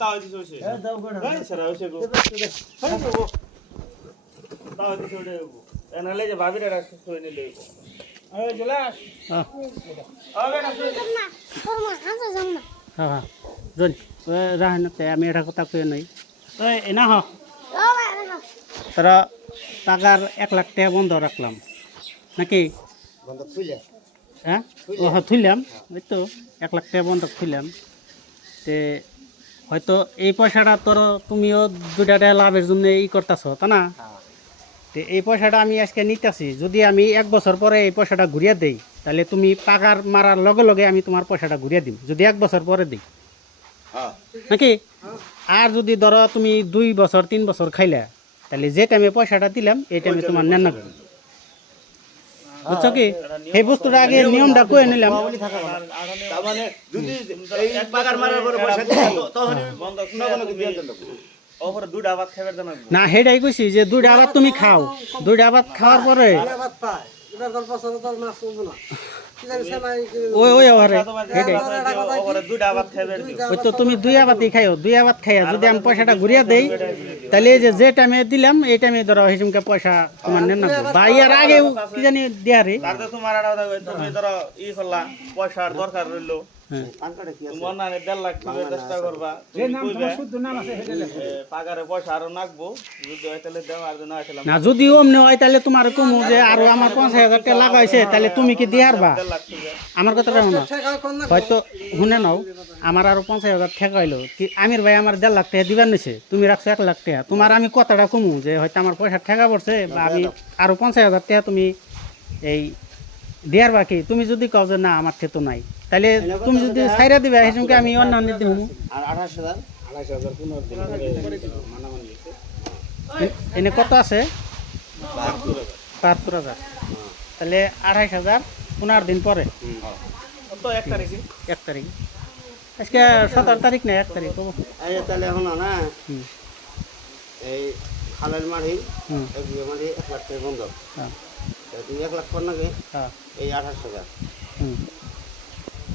তাও দিছ হইছে নাই সারা হইছে গো তাও দিছ ওটা এনালে যে ভাবিরা রাখছ কই নি লইব আরে জলাস আবে না না ফরমা হাসা যাম না হ্যাঁ রন রাহন তে আমি এটা কথা কই নাই ওই এনা হ ও ভাই না তারা টাকার 1 লাখ টাকা বন্ধ রাখলাম নাকি বন্ধ খুলে হ্যাঁ ও হ্যাঁ থুইলাম ওই তো 1 লাখ টাকা বন্ধ থুইলাম তে হয়তো এই পয়সাটা তোর তুমিও 2 টাকা লাভের জন্য ই করতেছ তা না তে এই পয়সাটা আমি আজকে নিতেছি যদি আমি 1 বছর পরে এই পয়সাটা ঘুরিয়ে দেই তাহলে তুমি পাকার মারার লগে লগে আমি তোমার পয়সাটা ঘুরিয়ে দিই যদি 1 বছর পরে দিই হ্যাঁ নাকি আর যদি ধরো তুমি 2 বছর 3 বছর খাইলা তাহলে যে টাইমে পয়সাটা দিলাম এই টাইমে তোমার নেন না বুঝছো কি এই বস্তুটা আগে নিয়মটা কয়ে নিলাম তার মানে যদি এই পাকার মারার পরে পয়সা দিই তখন বন্ধ নগদ দিয়ে দেন ওপরে দুটা ভাত খাইবার জানা না হেডাই কইছি যে 2টা আবার তুমি খাও 2টা আবার খাওয়ার পরে ভাত পায় এবার 10 মাস চলবো না কি জানি সেমাই ওই ওই ওরে হেডাই ওপরে দুটা ভাত খাইবার ওই তো তুমি 2 আবাতই খাইও 2 আবাত খাইয়া যদি আমি পয়সাটা ঘুরিয়ে দেই তাহলে এই যে টাইমে দিলাম এই টাইমে ধরো হিসুমকে পয়সা তোমার নেন না ভাই আর আগেও কি জানি দেয়া রে তারপরে তোমার আড়া তুমি ধরো ই করলা পয়সার দরকার রইলো আনকাটা কি আছে তোমার না 1.5 লাখ টাকা চেষ্টা করবা পাগারে পয়সা আরো নাকবো যদি হয় তাহলে দেও আর না হইছিলাম না যদি অমনি হয় তাহলে তোমার কমু যে আরো আমার 50,000 টাকা লাগাইছে তাহলে তুমি কি দিয়ে হারবা 1.5 লাখ টাকা আমার কথাটা শোনো ঠেকা কোন না হয়তো শুনে নাও আমার আরো 50,000 টাকা হইলো কি আমির ভাই আমার 1.5 লাখ টাকা দিবার নিছে তুমি রাখছো 1 লাখ টাকা তোমার আমি কথাটা কমু যে হয়তো আমার পয়সা ঠেকা পড়ছে বা আমি আরো 50,000 টাকা তুমি এই দেয়ার বাকি তুমি যদি কও যে না আমার তো নাই তাহলে তুমি যদি ছাইরা দিবে হিসুমকে আমি অন্য দিব আর 28000 এনে কত আছে 72,000 তাহলে 28,000 15 দিন পরে তো 1 তারিখে 1 তারিখ আজকে 17 তারিখ না 1 তারিখ হবো এই তাহলে এখন না হুম এই খালের মারি হুম এক বিঘা মারি 1 লাখ টাকা বন্ধ হ্যাঁ তুমি 1 লাখ কর নাকি হ্যাঁ এই 28000 হুম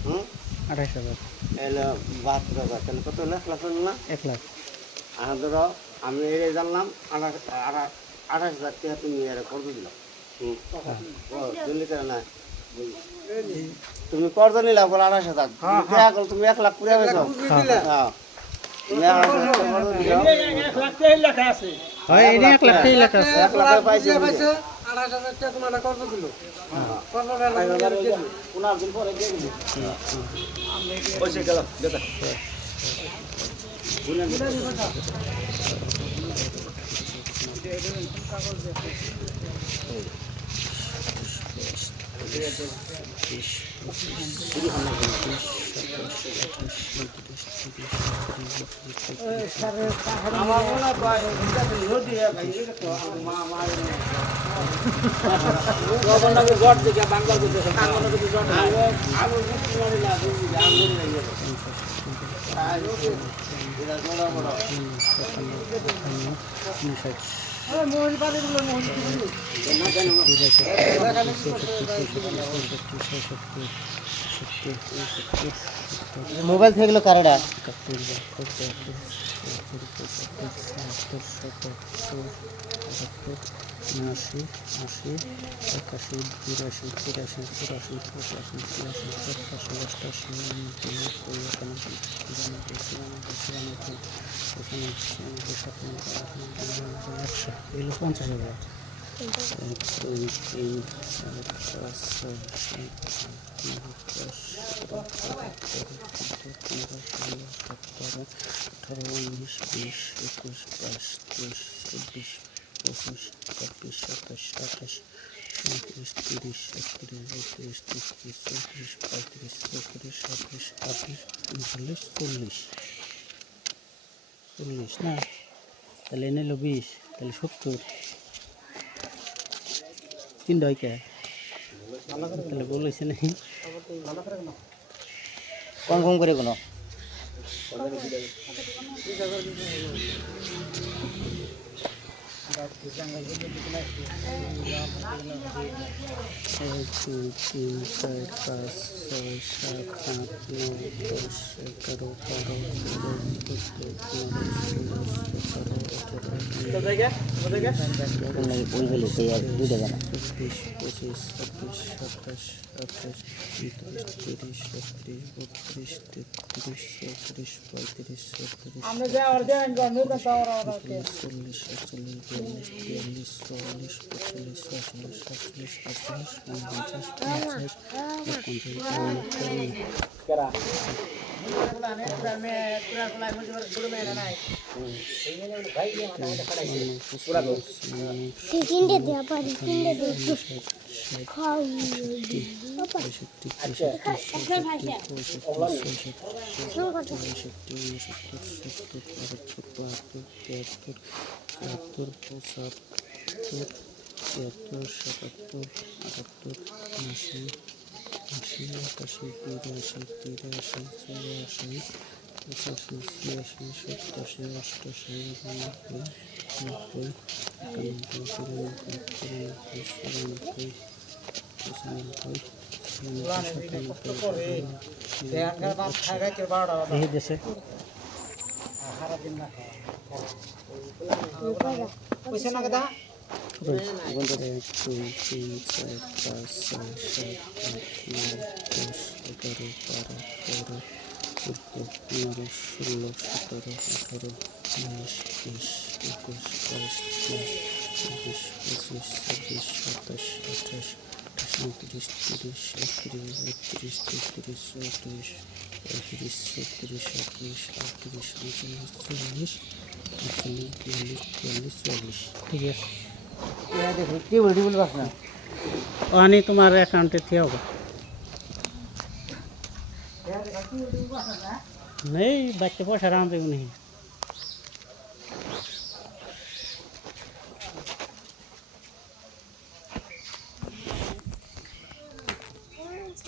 হুম 28,000 এলো 72,000 তাহলে কত হলো 1 লাখ হলো না 1 লাখ আর ধরো আমি এই জানলাম 28000 টাকা তুমি এর কর্জ দিলাম দিল্লি করে না তুমি কর্জ নিলা বলে 28000 দেখা গেল তুমি 1 লাখ পুরে গেছো হ্যাঁ তুমি 28000 টাকা কর্জ দিলাম। হয় এই 1 লাখ এই লাখ আছে 1 লাখ পাইছে 28000 টাকা তোমার কত দিল কতটা লাগে 15 দিন পরে দিয়ে দিলি পয়সা গেল দেখা আমার মনে হয় নদী গভর্নমেন্ট গড় থেকে বাংলা করতে কাঙ্গনা করতে জট আমি মোবাইল থেকে গেল কারাডা আশি 81 82 83 84 85 86 50,000 40 না তাহলে নিল 20 তাহলে 70 তিন কে তাহলে বলেছে নাকি কম কম করে কোনো এক দুই তিন চার পাঁচ ছয় সাত আট নয় 10 11 12 13 তো জায়গা ওই হলে সেই আর দুইটা জানা 24, 25, 26, 27, 28, 29, 30, 31, 32, 33, 34, আমরা যে আর দেন গন্ধ তো পাওয়ার আর 40, 41, 42, 43, 44, 45, 46, 47, 48, 49, 50, কেরা তিনটে দেওয়া পারি তিনটে দিয়ে খাও দেন বাপ খাইবে কে বাড়া এই দেশে সারা দিন না পয়সা না কথা 1, 2, 3, 4, 5, 6, 7, 8, 9, 10, 11, 12, 13, 14, 15, 16, 17, 18, 19, 20, 21, 22, 23, 24, 25, 26, 27, 28, 29, 30, 31, 32, 33, 34, 35, 36, 37, 38, 39, 40, ঠিক আছে দেখো কি বলতে বলবাস না ওখানে তোমার অ্যাকাউন্টে থেকে হবে নেই বাচ্চা পয়সা রাম দেব নেই